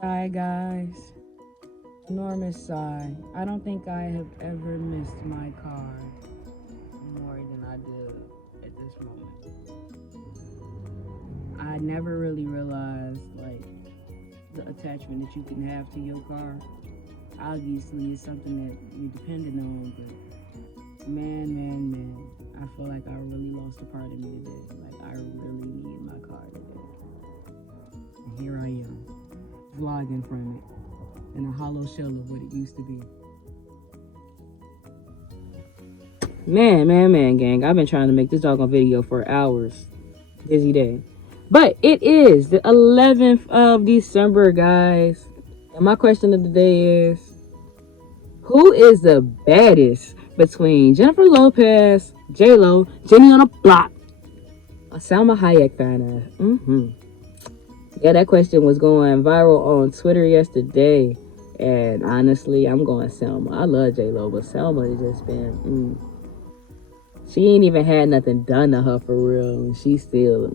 Sigh, guys. Enormous sigh. I don't think I have ever missed my car more than I do at this moment. I never really realized like the attachment that you can have to your car. Obviously, it's something that you're dependent on, but man, I feel like I really lost a part of me today. Like I really need my car today. And here I am, vlogging from it in a hollow shell of what it used to be. Man, gang. I've been trying to make this doggone video for hours. Busy day. But it is the 11th of December, guys. And my question of the day is, who is the baddest between Jennifer Lopez, J-Lo, Jenny on the Block, or Salma Hayek fan? Yeah, that question was going viral on Twitter yesterday. And honestly, I'm going Selma. I love J-Lo, but Selma has just been, She ain't even had nothing done to her for real. And she still,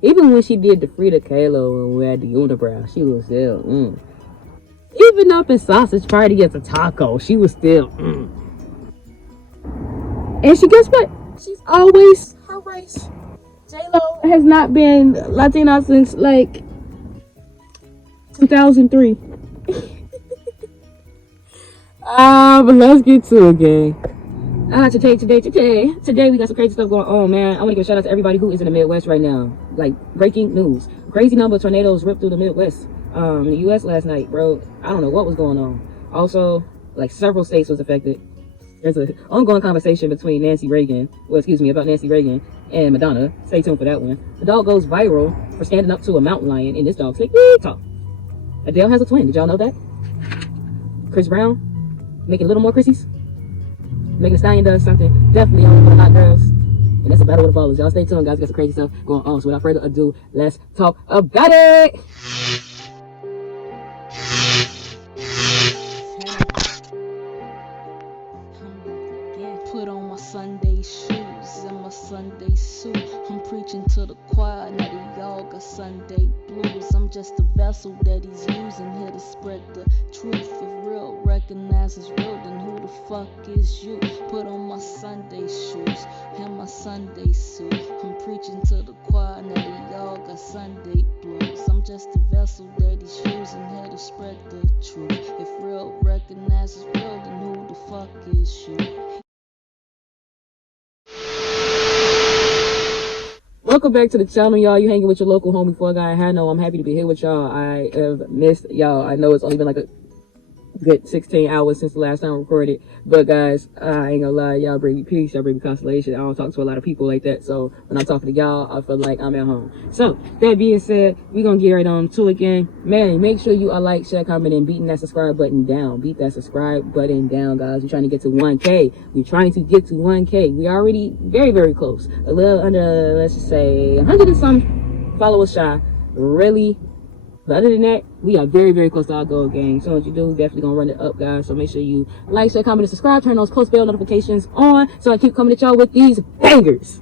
Even when she did the Frida Kahlo and we had the unibrow, she was still, Even up in Sausage Party as a taco, she was still, And she, guess what? She's always her race. J-Lo has not been Latina since like 2003. But let's get to it, gang. Today we got some crazy stuff going on, man. I want to give a shout out to everybody who is in the Midwest right now. Like, breaking news. Crazy number of tornadoes ripped through the Midwest in the U.S. last night, bro. I don't know what was going on. Also, like, several states was affected. There's an ongoing conversation between about Nancy Reagan and Madonna. Stay tuned for that one. The dog goes viral for standing up to a mountain lion, and this dog say, talk. Adele has a twin. Did y'all know that? Chris Brown making a little more Chrissies. Megan Thee Stallion does something definitely on one of the hot girls. And that's a battle with the ballers. Y'all stay tuned, guys. We got some crazy stuff going on. So without further ado, let's talk about it. Put on my Sunday shoes and my Sunday suit. I'm preaching to the choir, now they all got Sunday blues. I'm just a vessel that he's using here to spread the truth. If real recognizes real, then who the fuck is you? Put on my Sunday shoes and my Sunday suit. I'm preaching to the choir, now they all got Sunday blues. I'm just a vessel that he's using here to spread the truth. If real recognizes real, then who the fuck is you? Welcome back to the channel, y'all. You hanging with your local homie, Four Guy Hano. I'm happy to be here with y'all. I have missed y'all. I know it's only been like a good 16 hours since the last time I recorded, but guys, I ain't gonna lie, y'all bring me peace, y'all bring me consolation. I don't talk to a lot of people like that, so when I'm talking to y'all, I feel like I'm at home. So that being said, we gonna get right on to it again. Man, make sure you are like, share, comment, and beating that subscribe button down. Beat that subscribe button down, guys. We're trying to get to 1K. We're trying to get to 1K. We already very close. A little under, let's just say 100 and some followers shy. Really. But other than that, we are very close to our goal, gang. So what you do, definitely gonna run it up, guys. So make sure you like, share, comment, and subscribe. Turn those post bell notifications on so I keep coming at y'all with these bangers.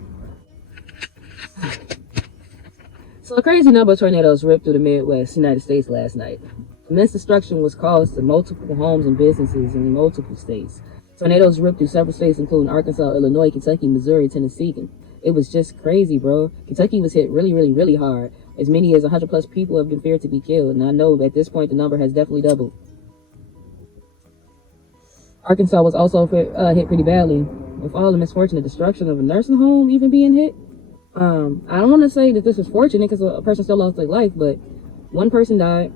So a crazy number of tornadoes ripped through the Midwest United States last night. Immense destruction was caused to multiple homes and businesses in multiple states. Tornadoes ripped through several states, including Arkansas, Illinois, Kentucky, Missouri, Tennessee. It was just crazy, bro. Kentucky was hit really hard. As many as 100 plus people have been feared to be killed. And I know at this point the number has definitely doubled. Arkansas was also hit pretty badly, with all the misfortunate destruction of a nursing home even being hit. I don't want to say that this was fortunate because a person still lost their life, but one person died,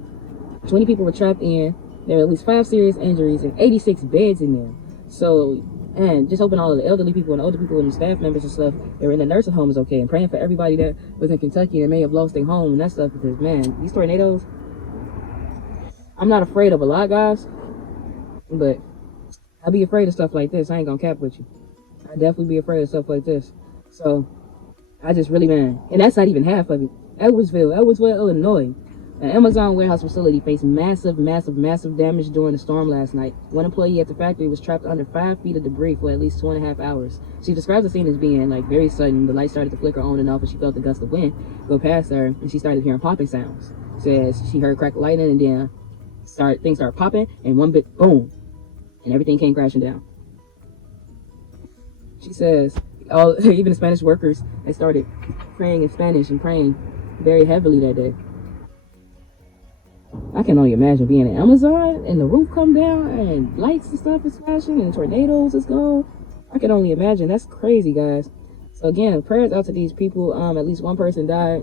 20 people were trapped in. There were at least 5 serious injuries and 86 beds in there. So, and just hoping all of the elderly people and older people and the staff members and stuff that were in the nursing home is okay, and praying for everybody that was in Kentucky and may have lost their home and that stuff, because man, these tornadoes, I'm not afraid of a lot, guys, but I'll be afraid of stuff like this. I ain't gonna cap with you. I definitely be afraid of stuff like this. So I just really, man, and that's not even half of it. Edwardsville, Illinois, An Amazon warehouse facility faced massive damage during the storm last night. One employee at the factory was trapped under 5 feet of debris for at least 2.5 hours. She describes the scene as being like very sudden. The light started to flicker on and off, and she felt the gust of wind go past her, and she started hearing popping sounds. Says she heard crack lightning, and then things started popping, and one big boom, and everything came crashing down. She says even the Spanish workers, they started praying in Spanish and praying very heavily that day. I can only imagine being in Amazon and the roof come down and lights and stuff is flashing and tornadoes is going. I can only imagine. That's crazy, guys. So again, prayers out to these people. At least one person died.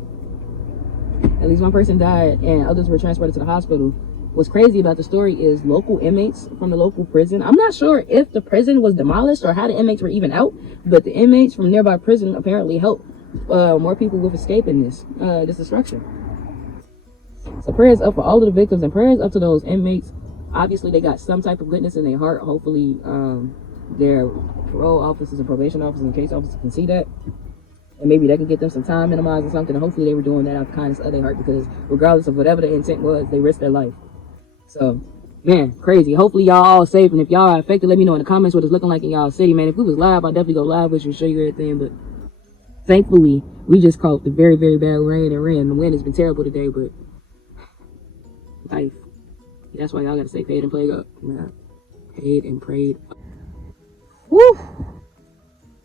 And others were transported to the hospital. What's crazy about the story is local inmates from the local prison. I'm not sure if the prison was demolished or how the inmates were even out, but the inmates from nearby prison apparently helped more people with escaping this destruction. So prayers up for all of the victims and prayers up to those inmates. Obviously, they got some type of goodness in their heart. Hopefully, their parole officers and probation officers and case officers can see that. And maybe that could get them some time minimized or something. And hopefully they were doing that out of the kindness of their heart, because regardless of whatever the intent was, they risked their life. So, man, crazy. Hopefully y'all all safe. And if y'all are affected, let me know in the comments what it's looking like in y'all city, man. If we was live, I'd definitely go live with you and show you everything. But thankfully, we just caught the very, very bad rain and wind. The wind has been terrible today, but life. That's why y'all gotta stay paid and prayed up. Man. Paid and prayed up. Woo!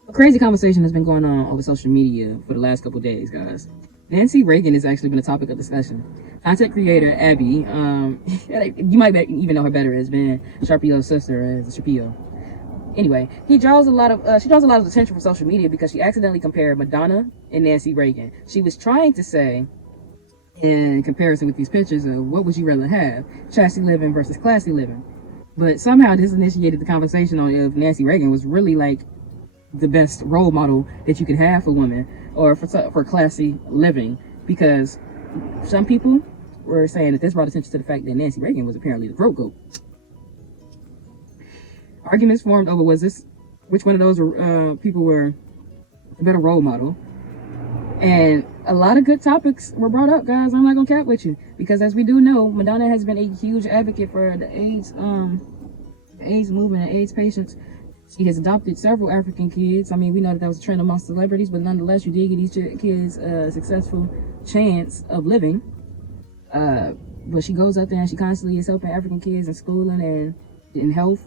A crazy conversation has been going on over social media for the last couple of days, guys. Nancy Reagan has actually been a topic of discussion. Content creator Abby, you might even know her better as being Sharpio's sister, as Sharpio. Anyway, she draws a lot of attention from social media because she accidentally compared Madonna and Nancy Reagan. She was trying to say, in comparison with these pictures, of what would you rather have, trashy living versus classy living. But somehow this initiated the conversation on if Nancy Reagan was really like the best role model that you could have for women or for classy living, because some people were saying that this brought attention to the fact that Nancy Reagan was apparently the throat goat. Arguments formed over which one of those people were a better role model. And a lot of good topics were brought up, guys. I'm not gonna cap with you, because as we do know, Madonna has been a huge advocate for the AIDS movement and AIDS patients. She has adopted several African kids. I mean, we know that was a trend amongst celebrities, but nonetheless, you did give these kids a successful chance of living. But she goes out there and she constantly is helping African kids in schooling and in health.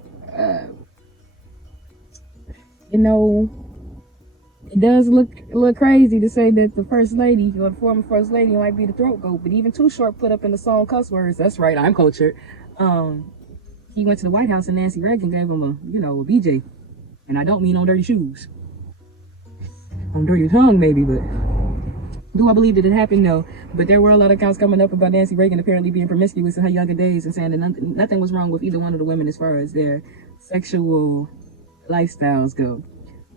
It does look crazy to say that the first lady or the former first lady might be the throat goat, but even Too Short put up in the song cuss words. That's right, I'm cultured. He went to the White House and Nancy Reagan gave him a BJ. And I don't mean on dirty shoes. On dirty tongue, maybe, but do I believe that it happened? No. But there were a lot of accounts coming up about Nancy Reagan apparently being promiscuous in her younger days and saying that nothing was wrong with either one of the women as far as their sexual lifestyles go.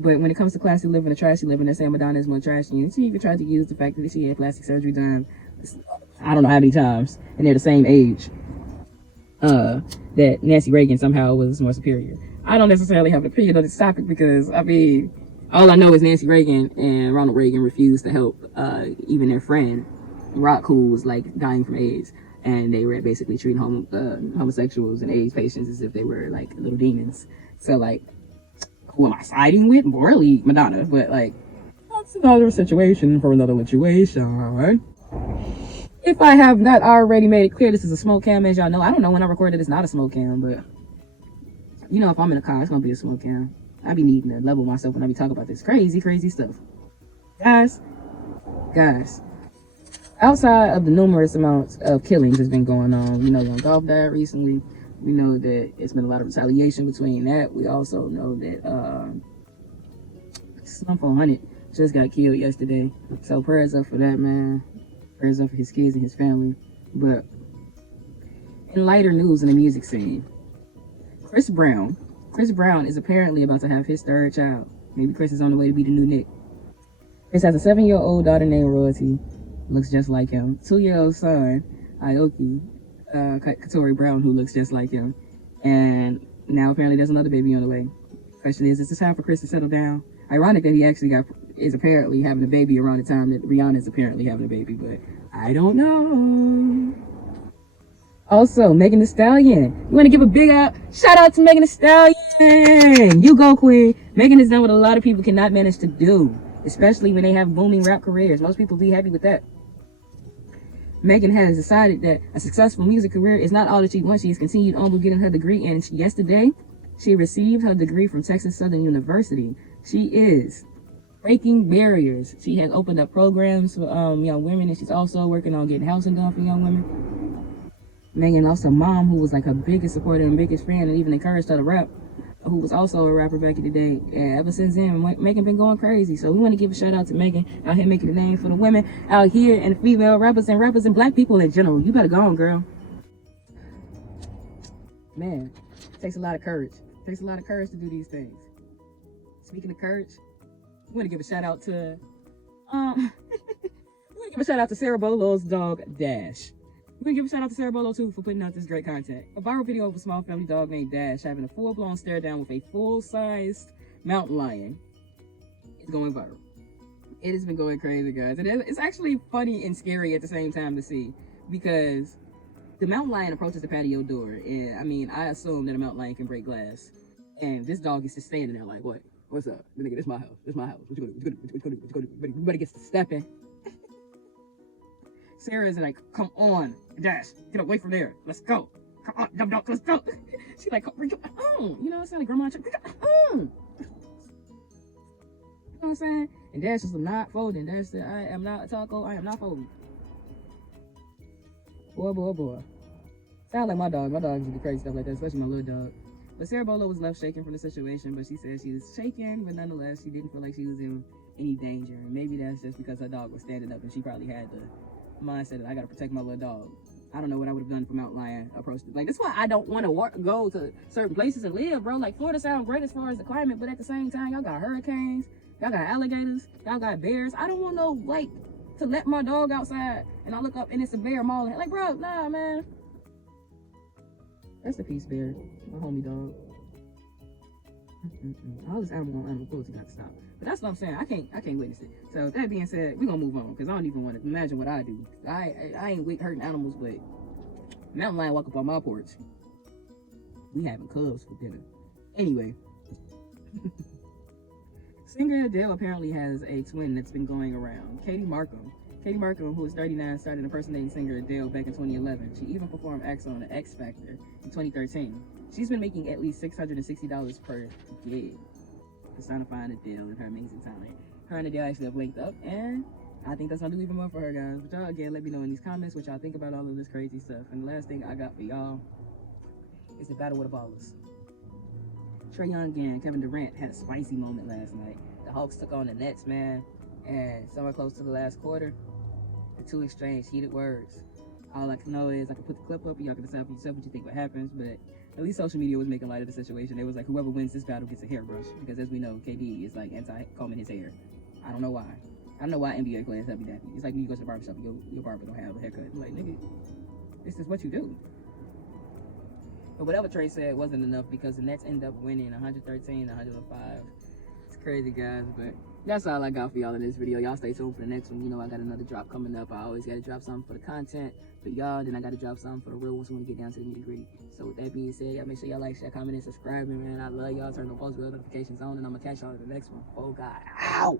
But when it comes to classy living or trashy living, they're saying Madonna is more trashy. And she even tried to use the fact that she had plastic surgery done, I don't know how many times, and they're the same age. That Nancy Reagan somehow was more superior. I don't necessarily have an opinion on this topic because, I mean, all I know is Nancy Reagan and Ronald Reagan refused to help even their friend, Rock, who was like dying from AIDS. And they were basically treating homosexuals and AIDS patients as if they were like little demons. So, like, who am I siding with? Morally, Madonna. But, like, that's another situation for another situation. If I have not already made it clear, this is a smoke cam, as y'all know. I don't know when I recorded it's not a smoke cam, but you know, if I'm in a car, it's gonna be a smoke cam. I be needing to level myself when I be talking about this crazy stuff. Guys, outside of the numerous amounts of killings that's been going on, we know Young Dolph died recently. We know that it's been a lot of retaliation between that. We also know that Slump 100 just got killed yesterday. So prayers up for that, man. Prayers up for his kids and his family. But in lighter news in the music scene, Chris Brown is apparently about to have his third child. Maybe Chris is on the way to be the new Nick. Chris has a 7-year-old daughter named Royalty, looks just like him. 2-year-old son, Aoki Katori Brown, who looks just like him. And now apparently there's another baby on the way. Question is it time for Chris to settle down? Ironic that he actually is apparently having a baby around the time that Rihanna is apparently having a baby, but I don't know. Also, Megan Thee Stallion. You want to give a big shout out to Megan Thee Stallion. You go, queen. Megan has done what a lot of people cannot manage to do, especially when they have booming rap careers. Most people be happy with that. Megan has decided that a successful music career is not all that she wants. She has continued on with getting her degree, and yesterday, she received her degree from Texas Southern University. She is breaking barriers. She has opened up programs for young women, and she's also working on getting housing done for young women. Megan lost her mom, who was like her biggest supporter and biggest friend, and even encouraged her to rap, who was also a rapper back in the day. And ever since then, Megan been going crazy. So we want to give a shout out to Megan out here making a name for the women out here and female rappers and black people in general. You better go on, girl. Man, it takes a lot of courage. It takes a lot of courage to do these things. Speaking of courage, we want to give a shout out to Sarah Bolo's dog Dash. We're gonna give a shout out to Sarah Bolo too for putting out this great content. A viral video of a small family dog named Dash having a full-blown stare down with a full-sized mountain lion. It's going viral. It has been going crazy, guys. And it's actually funny and scary at the same time to see, because the mountain lion approaches the patio door, and I mean, I assume that a mountain lion can break glass, and this dog is just standing there like, what? What's up? Nigga, this my house. This my house. What you gonna do? What you gonna do? What you gonna do? Everybody gets to stepping. Sarah is like, come on, Dash, get away from there. Let's go. Come on, dumb dog, let's go. She's like, you know what I'm saying? Like grandma, you know what I'm saying? And Dash is not folding. Dash said, I am not a taco. I am not folding. Boy. Sound like my dog. My dogs do crazy stuff like that, especially my little dog. But Sarah Bolo was left shaken from the situation, but she said she was shaken, but nonetheless, she didn't feel like she was in any danger. And maybe that's just because her dog was standing up and she probably had the mindset that I gotta protect my little dog. I don't know what I would have done if a mountain lion approached it. Like, that's why I don't want to go to certain places and live, bro. Like, Florida sounds great as far as the climate, but at the same time, y'all got hurricanes, y'all got alligators, y'all got bears. I don't want no, like, to let my dog outside and I look up and it's a bear mauling. Like, bro, nah, man. Rest in peace, bear. My homie dog. All this animal cruelty got to stop. But that's what I'm saying. I can't witness it. So that being said, we're gonna move on, because I don't even want to imagine what I do. I ain't with hurting animals, but mountain lion walk up on my porch. We having cubs for dinner. Anyway. Singer Adele apparently has a twin that's been going around. Katie Markham, who is 39, started impersonating singer Adele back in 2011. She even performed acts on the X Factor in 2013. She's been making at least $660 per gig, personifying Adele and her amazing talent. Her and Adele actually have linked up, and I think that's gonna do even more for her, guys. But y'all, again, let me know in these comments what y'all think about all of this crazy stuff. And the last thing I got for y'all is the battle with the ballers. Trae Young and Kevin Durant had a spicy moment last night. The Hawks took on the Nets, man, and somewhere close to the last quarter, the two exchanged heated words. All I can know is I can put the clip up and y'all can decide for yourself what you think what happens, but at least social media was making light of the situation. It was like, whoever wins this battle gets a hairbrush, because as we know, KD is like anti-combing his hair. I don't know why. I don't know why NBA players have be dappy. It's like when you go to the barbershop and your barber don't have a haircut. I'm like, nigga, this is what you do. But whatever Trae said wasn't enough, because the Nets end up winning 113-105. It's crazy, guys, but that's all I got for y'all in this video. Y'all stay tuned for the next one. You know I got another drop coming up. I always got to drop something for the content for y'all, then I got to drop something for the real ones who want to get down to the nitty gritty. So with that being said, y'all make sure y'all like, share, comment, and subscribe, man. I love y'all. Turn the post notifications on, and I'm going to catch y'all in the next one. Oh, God. Ow!